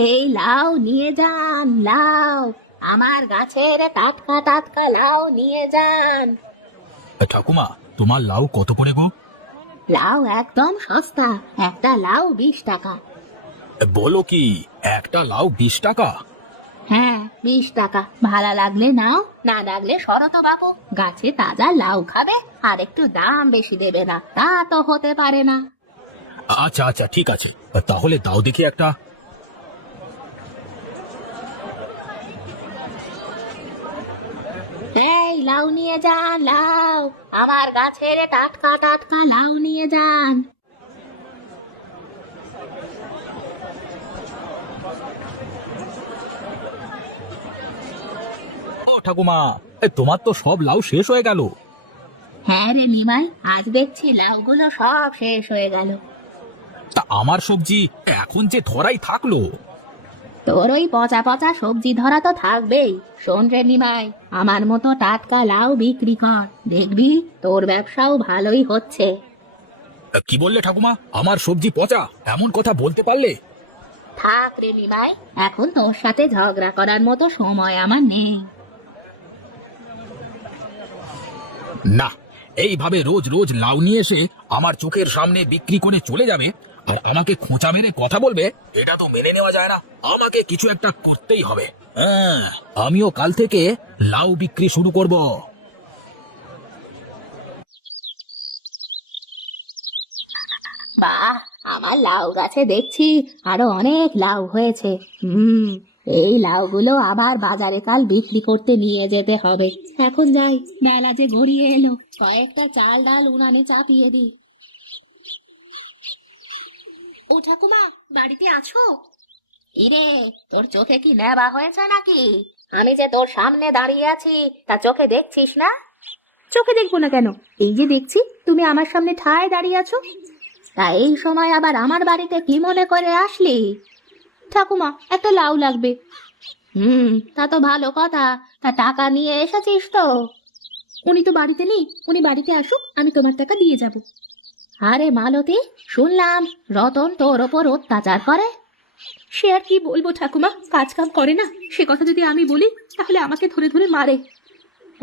এই লাউ নিয়ে যান, লাউ আমার গাছের টাটকা টাটকা লাউ নিয়ে যান। ঠাকুমা, তোমার লাউ কত করে গো? লাউ একদম সস্তা, একটা লাউ 20 টাকা। বলো কি, একটা লাউ 20 টাকা? হ্যাঁ 20 টাকা, ভালো লাগলে নাও, না লাগলে সরো তো বাপু। গাছে তাজা লাউ খাবে আর একটু দাম বেশি দেবে না, তা তো হতে পারে না। আচ্ছা আচ্ছা, ঠিক আছে, তাহলে দাও দেখি একটা। এই লাউ নিয়ে যান, লাউ আমার গাছের টাটকা টাটকা লাউ নিয়ে যান। ও ঠাকুমা, তোমার তো সব লাউ শেষ হয়ে গেল। হ্যাঁ রে নিমাই, আজ দেখছি লাউগুলো সব শেষ হয়ে গেল। তা আমার সবজি এখন যে ধরাই থাকলো। তোর ওই পচা পচা সবজি ধরা তো থাকবেই। শোন রে নিমাই, আমার মতো টাটকা লাউ বিক্রি কর, দেখবি তোর ব্যবসাও ভালোই হচ্ছে। কি বললে ঠাকুমা, আমার সবজি পচা? এমন কথা বলতে পারলে? থাক রে নিমাই, এখন তোর সাথে ঝগড়া করার মতো সময় আমার নেই। না, এইভাবে রোজ রোজ লাউ নিয়ে এসে আমার চোখের সামনে বিক্রি করে চলে যাবে আর আমাকে খোঁচা মেরে কথা বলবে, এটা তো মেনে নেওয়া যায় না। আমাকে কিছু একটা করতেই হবে। হ্যাঁ, আমিও কাল থেকে লাউ বিক্রি শুরু করব। বাহ, আমার লাউ গাছে দেখছি আরো অনেক লাউ হয়েছে। এই লাউগুলো আবার বাজারে কাল বিক্রি করতে নিয়ে যেতে হবে। এখন যাই, বেলা যে গড়িয়ে এলো, কয়েকটা চাল ডাল উনানে চাপিয়ে দি। ও ঠাকুমা, বাড়িতে আছো? ইরে, তোর চোখে কি নেবা হয়েছে নাকি? আমি যে তোর সামনে দাঁড়িয়ে আছি, তা চোখে দেখছিস না? চোখে দেখবো না কেন, এই যে দেখছি তুমি আমার সামনে ঠায় দাঁড়িয়ে আছো। তা এই সময় আবার আমার বাড়িতে কি মনে করে আসলি? ঠাকুমা, একটা লাউ লাগবে। তা তো ভালো কথা, তা টাকা নিয়ে এসেছিস তো? উনি তো বাড়িতে নেই, উনি বাড়িতে আসুক, আমি তোমার টাকা দিয়ে যাব। আরে মালতী, শুনলাম রতন তোর ওপর অত্যাচার করে। সে আর কি বলবো ঠাকুমা, কাজ কাম করে না, সে কথা যদি আমি বলি তাহলে আমাকে ধরে ধরে মারে।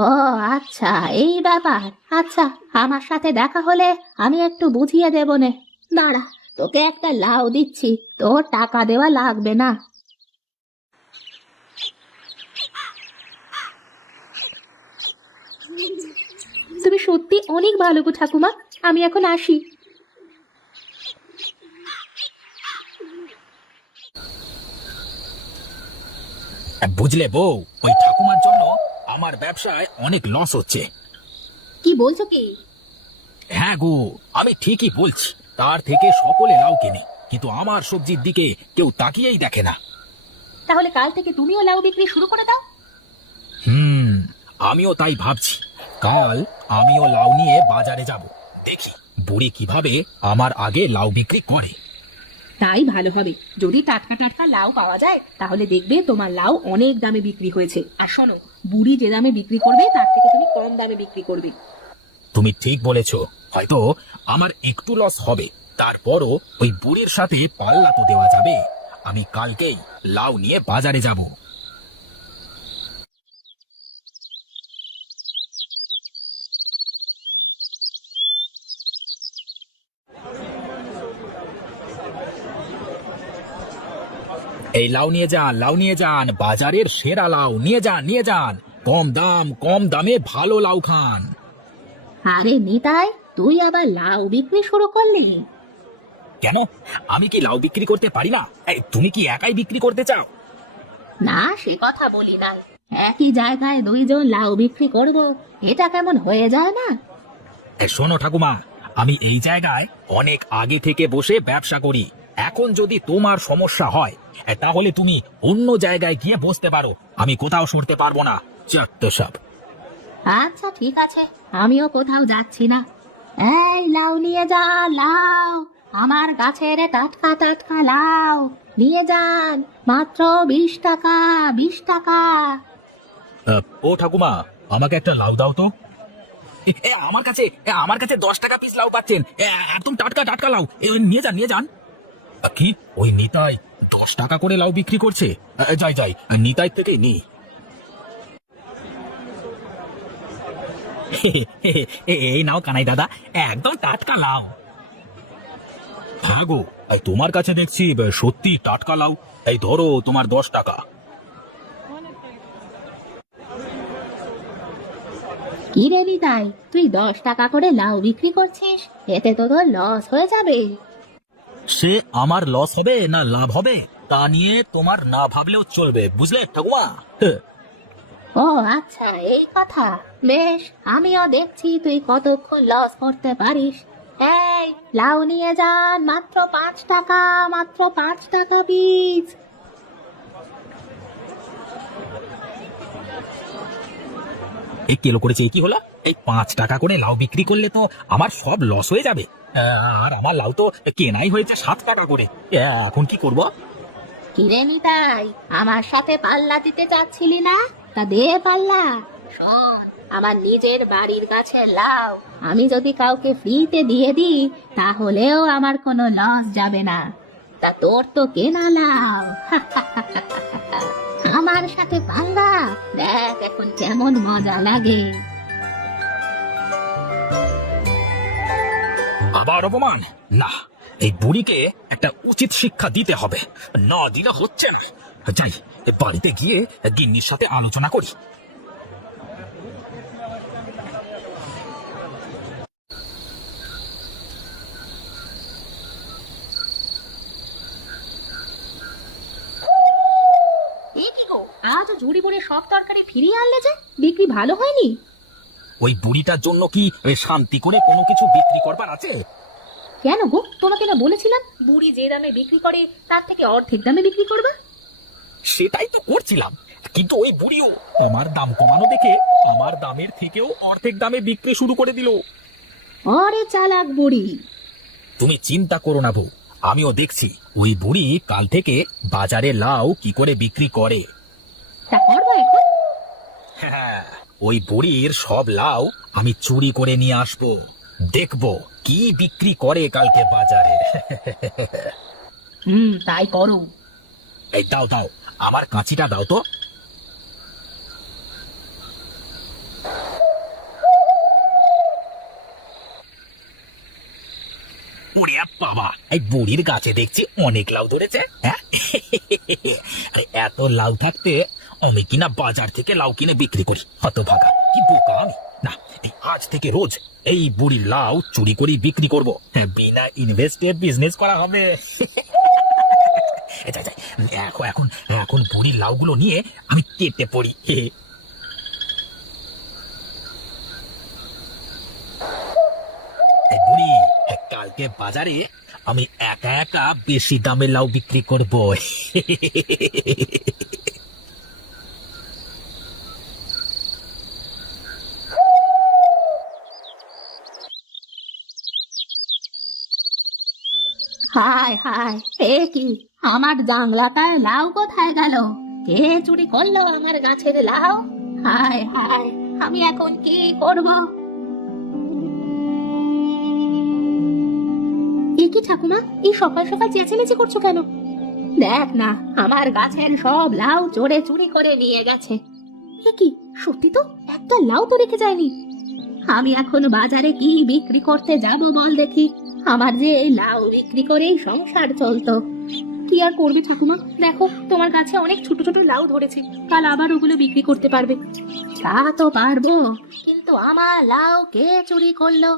ও আচ্ছা, এই ব্যাপার। আচ্ছা, আমার সাথে দেখা হলে আমি একটু বুঝিয়ে দেব নে। দাঁড়া, তোকে একটা লাউ দিচ্ছি, তোর টাকা দেওয়া লাগবে না। তুমি সত্যি অনেক ভালো গো ঠাকুমা, আমি এখন আসি। বুঝলে বউ, ওই ঠাকুমার জন্য আমার ব্যবসায় অনেক লস হচ্ছে। কি বলছো কি? হ্যাঁ গো, আমি ঠিকই বলছি। তার থেকে সকলে লাউ কেনে, কিন্তু আমার সবজির দিকে কেউ তাকিয়েই দেখে না। তাহলে কাল থেকে তুমিও লাউ বিক্রি শুরু করে দাও। হুম, আমিও তাই ভাবছি। কাল আমিও লাউ নিয়ে বাজারে যাব, দেখি বুড়ি কিভাবে আমার আগে লাউ বিক্রি করে। তাই ভালো হবে, যদি টাটকা টাটকা লাউ পাওয়া যায় তাহলে দেখবে তোমার লাউ অনেক দামে বিক্রি হয়েছে। আর শোনো, বুড়ি যে দামে বিক্রি করবে তার থেকে তুমি কম দামে বিক্রি করবে। তুমি ঠিক বলেছ, হয়তো আমার একটু লস হবে, তারপরও ওই বুড়ির সাথে পাল্লা তো দেওয়া যাবে। আমি কালকেই লাউ নিয়ে বাজারে যাব। এই লাউ নিয়ে যান, লাউ নিয়ে যান, বাজারের সেরা লাউ নিয়ে যান, নিয়ে যান। কম দাম, কম দামে ভালো লাউ খান। আরে নিতাই, তুই আবার লাউ বিক্রি শুরু করলি? কেন, আমি কি লাউ বিক্রি করতে পারি না? তুমি কি একাই বিক্রি করতে চাও? না, সে কথা বলি না। একই জায়গায় দুইজন লাউ বিক্রি করব, এটা কেমন হয়ে যায় না? শোনো ঠাকুমা, আমি এই জায়গায় অনেক আগে থেকে বসে ব্যবসা করি। এখন যদি তোমার সমস্যা হয়, তাহলে তুমি অন্য জায়গায় গিয়ে বসতে পারো। আমি কোথাও সরতে পারবো না। চারটে সব। আচ্ছা ঠিক আছে, আমিও কোথাও যাচ্ছি না। এই লাউ নিয়ে যা, লাউ আমার গাছের টাটকা টাটকা লাউ নিয়ে যান, মাত্র 20 টাকা, 20 টাকা। ও ঠাকুমা, আমাকে একটা লাউ দাও তো। আমার কাছে 10 টাকা পিস লাউ পাচ্ছেন। একদম টাটকা টাটকা লাউ, নিয়ে যান, নিয়ে যান। কি, ওই নিতাই টাকা করে লাউ বিক্রি করছে। যাই যাই, নিতাই থেকে নি। এই নাও কানাই দাদা, একদম টাটকা লাউ। হ্যাঁ গো, এই তোমার কাছে দেখছি সত্যি টাটকা লাউ। এই ধরো তোমার 10 টাকা। কি রে নিতাই, তুই 10 টাকা করে লাউ বিক্রি করছিস? এতে তো তোর লস হয়ে যাবে। সে আমার লস হবে না লাভ হবে তা নিয়ে তোমার না ভাবলেও চলবে, বুঝলে ঠাকুমা? ও আচ্ছা, এই কথা। বেশ, আমিও দেখছি তুই কতক্ষণ লস করতে পারিস। এই, লাউ নিয়ে যান, মাত্র 5 টাকা, মাত্র 5 টাকা পিস। এই কেলো করেছে, কি হলো? এই 5 টাকা করে লাউ বিক্রি করলে তো আমার সব লস হয়ে যাবে। আর আমার লাউ তো কেনাই হয়েছে 7 টাকা করে। এখন কি করব? কিরে নিতাই, আমার সাথে পাল্লা দিতে চাচ্ছিলি না? তা দে পাল্লা। শোন, আমার নিজের বাড়ির গাছের লাউ আমি যদি কাউকে ফ্রিতে দিয়ে দিই, তাহলেও আমার কোনো লস যাবে না। তা তোর তো কেনা লাউ। আমার সাথে পাল্লা, দেখ এখন কেমন মজা লাগে। আবার অপমান? না, এই বুড়িকে একটা উচিত শিক্ষা দিতে হবে, না দিলে হচ্ছে না। যাই, বাড়িতে গিয়ে গিন্নির সাথে আলোচনা করি। এ কি গো, আজ ঝুড়ি ভরে সব তরকারি ফিরিয়ে আনলে যে? বিক্রি ভালো হয়নি? ওই বুড়িটার জন্য কি শান্তি করে কোনো কিছু বিক্রি করবার আছে? কেন গো, তোমাকে না বলেছিলাম বুড়ি যে দামে বিক্রি করে তার থেকে অর্ধেক দামে বিক্রি করবে? সেটাই তো করছিলাম, কিন্তু ওই বুড়িও আমার দাম কমানো দেখে আমার দামের থেকেও অর্ধেক দামে বিক্রি শুরু করে দিল। আরে চালাক বুড়ি! তুমি চিন্তা করো না বউ, আমিও দেখছি ওই বুড়ি কাল থেকে বাজারে লাউ কি করে বিক্রি করে। তা করবো এখন? হ্যাঁ, ওই বুড়ির সব লাউ আমি চুরি করে নিয়ে আসবো, দেখবো কি বিক্রি করে কালকে বাজারে। তাই করো। এই দাও দাও, আমার কাঁচিটা দাও তো। ওরে বাবা, এই বুড়ির গাছে দেখছি অনেক লাউ ধরেছে। হ্যাঁ, আরে এত লাউ থাকতে আমি কিনা বাজার থেকে লাউ কিনে বিক্রি করি, হতভাগা, কি বোকা আমি। না, এই আজ থেকে রোজ এই বুড়ির লাউ চুরি করে বিক্রি করবো। বিনা ইনভেস্টে বিজনেস করা হবে। যাই, যাই, এখন এখন এখন বুড়ির লাউগুলো নিয়ে আমি কেটে পড়ি। এই বুড়ি, কালকে বাজারে আমি একা একা বেশি দামে লাউ বিক্রি করব। হায় হায়, এ কি, আমার জাংলাটায় লাউ কোথায় গেল? কে চুরি করলো আমার গাছের লাউ? হায় হায়, আমি এখন কি করব? এ কি ঠাকুমা, এই সকাল সকাল চেঁচামেচি করছো কেন? দেখ না, আমার গাছের সব লাউ চোরে চুরি করে নিয়ে গেছে। এ কি, সত্যি তো, একটা লাউ তো রেখে যায়নি। আমি এখন বাজারে কি বিক্রি করতে যাব বল দেখি? আমার যে এই লাউ বিক্রি করেই সংসার চলতো। কি আর করবে ঠাকুমা, দেখো তোমার কাছে অনেক ছোট ছোট লাউ ধরেছে, কাল আবার ওগুলো বিক্রি করতে পারবে। তা তো পারবো, কিন্তু আমার লাউ কে চুরি করলো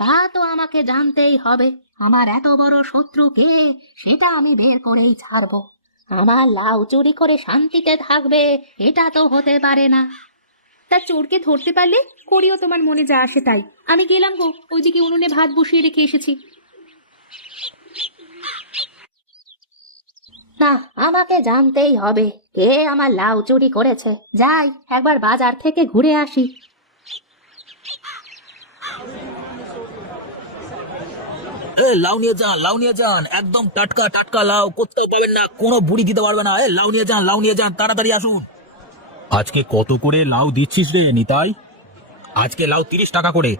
তা তো আমাকে জানতেই হবে। আমার এত বড় শত্রু কে, সেটা আমি বের করেই ছাড়বো। আমার লাউ চুরি করে শান্তিতে থাকবে, এটা তো হতে পারে না। তা চোরকে ধরতে পারলে করিও তোমার মনে যা আসে তাই। আমি গেলাম গো, ওইদিকে উনুনে ভাত বসিয়ে রেখে এসেছি। না, আমাকে জানতেই হবে কে আমার লাউ চুরি করেছে। যাই, একবার বাজার থেকে ঘুরে আসি। লাউ নিয়ে যান, লাউ নিয়ে যান, একদম টাটকা টাটকা লাউ, কোথাও পাবেন না, কোনো বুড়ি দিতে পারবে না। লাউ নিয়ে যান, লাউ নিয়ে যান, তাড়াতাড়ি আসুন। আজকে কত করে লাউ দিচ্ছিস রে নিতাই? আজকে লাউ 30 টাকা করে।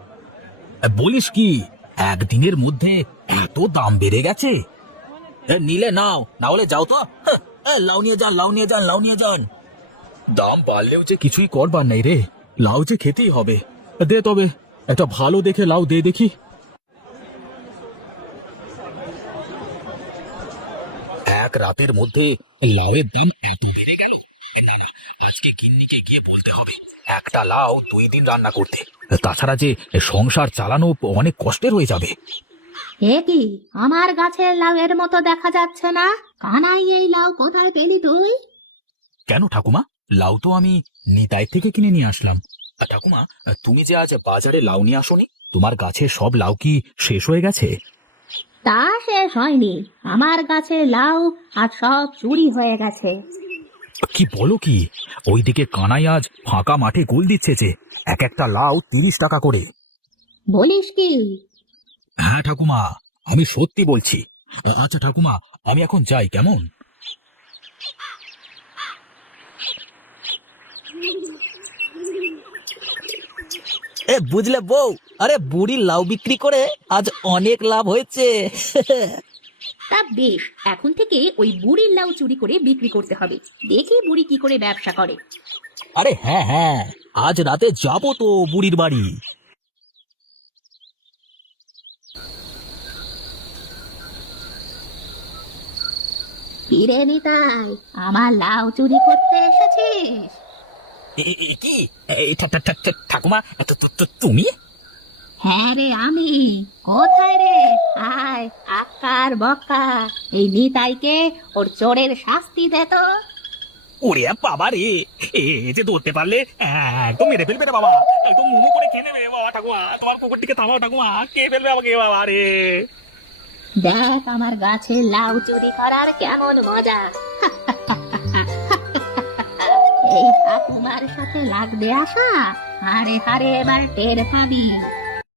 বলিস কি, একদিনের মধ্যে এত দাম বেড়ে গেছে? নিলে নাও, না হলে যাও তো। লাউ নিয়ে যান, লাউ নিয়ে যান, লাউ নিয়ে যান। দাম বাড়লেও যে কিছুই করবার নেই রে, লাউ যে খেতেই হবে। দে তবে একটা ভালো দেখে লাউ দে দেখি। এক রাতের মধ্যে লাউয়ের দাম এত বেড়ে গেল। না না, আজকে গিন্নিকে গিয়ে বলতে হবে একটা লাউ 2 দিন রান্না করতে। তাছাড়া যে সংসার চালানো অনেক কষ্টের হয়ে যাবে। এ কি, আমার গাছের লাউ এর মতো দেখা যাচ্ছে না? কানাই, এই লাউ কোথায় পেলি তুই? কেন ঠাকুমা, লাউ তো আমি নিতাই থেকে কিনে নিয়ে আসলাম। আর ঠাকুমা, তুমি যে আজ বাজারে লাউ নিয়ে আসোনি, তোমার গাছের সব লাউ কি শেষ হয়ে গেছে? তা শেষ হয়নি, আমার গাছের লাউ আজ সব চুরি হয়ে গেছে। কি বলো কি? ওইদিকে কানাই আজ ফাঁকা মাঠে গোল দিচ্ছে যে এক একটা লাউ 30 টাকা করে। বলিস কি? হ্যাঁ ঠাকুমা, আমি সত্যি বলছি। আচ্ছা ঠাকুমা, আমি এখন যাই, কেমন? বুঝলে বউ, আরে বুড়ির লাউ বিক্রি করে আজ অনেক লাভ হয়েছে। তা বেশ, এখন থেকে ওই বুড়ির লাউ চুরি করে বিক্রি করতে হবে। দেখি বুড়ি কি করে ব্যবসা করে। আরে হ্যাঁ হ্যাঁ, আজ রাতে যাবো তো বুড়ির বাড়ি। ফিরে নিতাই, আমার লাউ চুরি করতে এসেছিস? কি ঠাকুমা, তুমি? হ্যাঁ রে, আমি। কোথায় রে? আয়, আকার বকা, এই নিতাইকে ওর চোরের শাস্তি দে তো। ওরে বাবা রে, এ যে ধরতে পারলে একদম মেরে ফেলবে রে বাবা, একদম মুমু করে খেয়ে নেবে বাবা। ঠাকুমা, তোমার কুকুরটিকে থামাও ঠাকুমা, কে ফেলবে আমাকে বাবা রে। দেখ আমার গাছের লাউ চুরি করার কেমন মজা। এই ঠাকুমার সাথে লাগবে আসা, হারে হারে এবার টের পাবি।